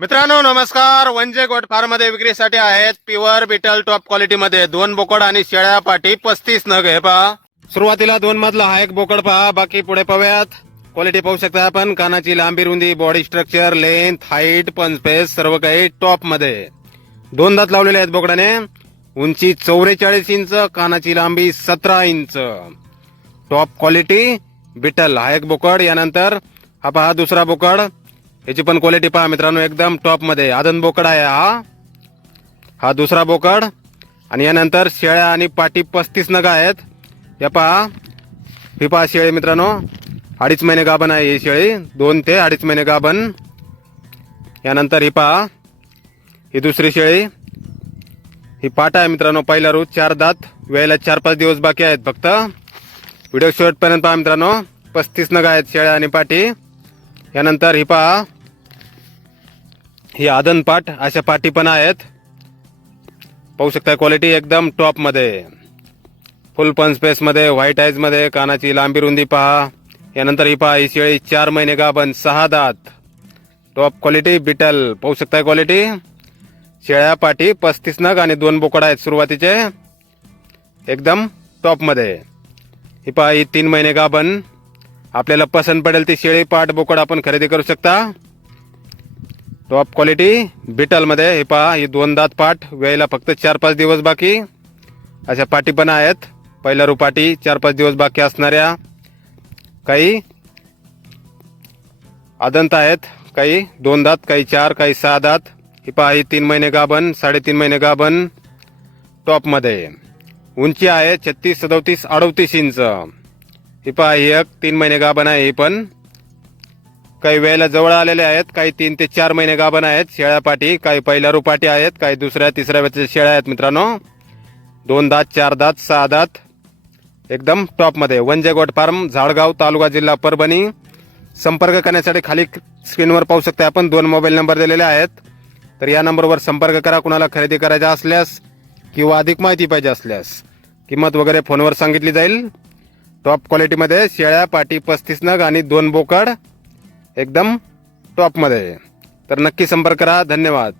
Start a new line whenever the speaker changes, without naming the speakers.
मित्रांनो नमस्कार. वंजे गोट फार्ममध्ये विक्रीसाठी आहेत प्युअर बिटल टॉप क्वालिटीमध्ये. दोन बोकड आणि शेळ्या पाठी पस्तीस नग हे पहा. सुरुवातीला दोन मधला हा एक बोकड पहा. बाकी पुढे पाहूयात. क्वालिटी पाहू शकता आपण. कानाची लांबी रुंदी बॉडी स्ट्रक्चर लेंथ हाईट पंचपेस सर्व काही टॉपमध्ये. दोन दात लावलेले आहेत बोकडाने. उंची चौवेचाळीस इंच कानाची लांबी सतरा इंच. टॉप क्वालिटी बिटल हा एक बोकड. यानंतर हा पहा दुसरा बोकड. याची पण क्वालिटी पहा मित्रांनो एकदम टॉपमध्ये. आदन बोकड आहे हा. हा दुसरा बोकड. आणि यानंतर शेळ्या आणि पाटी पस्तीस नगा आहेत. या पहा. ही पहा शेळी मित्रांनो. अडीच महिने गाभण आहे ही शेळी. दोन ते अडीच महिने गाभण. यानंतर ही पहा. ही दुसरी शेळी. ही पाट आहे मित्रांनो पहिला रोज चार दात. वेळेला चार पाच दिवस बाकी आहेत फक्त. व्हिडिओ शेवटपर्यंत पहा मित्रांनो. पस्तीस नगा आहेत शेळ्या आणि पाटी. यानंतर ही पहा. ही आदन पाट अशा पाटी पण आहेत. पाहू शकता क्वालिटी एकदम टॉपमध्ये फुल पन स्पेसमध्ये व्हाईट आईजमध्ये कानाची लांबी रुंदी पहा. यानंतर ही पहा ही शेळी चार महिने गाभण सहा दात. टॉप क्वालिटी बिटल पाहू शकता क्वालिटी शेळ्या पाठी पस्तीस नग आणि दोन बोकड आहेत सुरुवातीचे. एकदम टॉपमध्ये ही पहा ही तीन महिने गाभण. आपल्याला पसंत पडेल ती शेळी पाट बोकड आपण खरेदी करू शकता. टॉप क्वालिटी बिटलमध्ये. हे पहा ही दोन दात पाट वेळेला फक्त चार पाच दिवस बाकी. अशा पाटी पण आहेत. पहिल्या रुपाटी चार पाच दिवस बाकी असणाऱ्या. काही आदंत आहेत. काही दोन दात काही चार काही सहा दात. ही पहा ही तीन महिने गाभण साडेतीन महिने गाभण. टॉपमध्ये उंची आहे छत्तीस सदोतीस अडोतीस इंच. ही पहा ही एक तीन महिने गाभण आहे ही पण. काही वेळेला जवळ आलेले आहेत काही तीन ते चार महिने गाभण आहेत. शेळ्यापाटी काही पहिल्या रुपाटी आहेत काही दुसऱ्या तिसऱ्या वेळेच्या शेळ्या आहेत मित्रांनो. दोन दात चार दात सहा दात. एकदम टॉपमध्ये वंजे गोट फार्म झाडगाव तालुका जिल्हा परभणी. संपर्क करण्यासाठी खाली स्क्रीनवर पाहू शकता आपण दोन मोबाईल नंबर दिलेले आहेत. तर या नंबरवर संपर्क करा कुणाला खरेदी करायचा असल्यास किंवा अधिक माहिती पाहिजे असल्यास. किंमत वगैरे फोनवर सांगितली जाईल. टॉप क्वालिटीमध्ये शेळ्या पाटी पस्तीस नग आणि दोन बोकड. एकदम टॉपमध्ये तर नक्की संपर्क करा. धन्यवाद.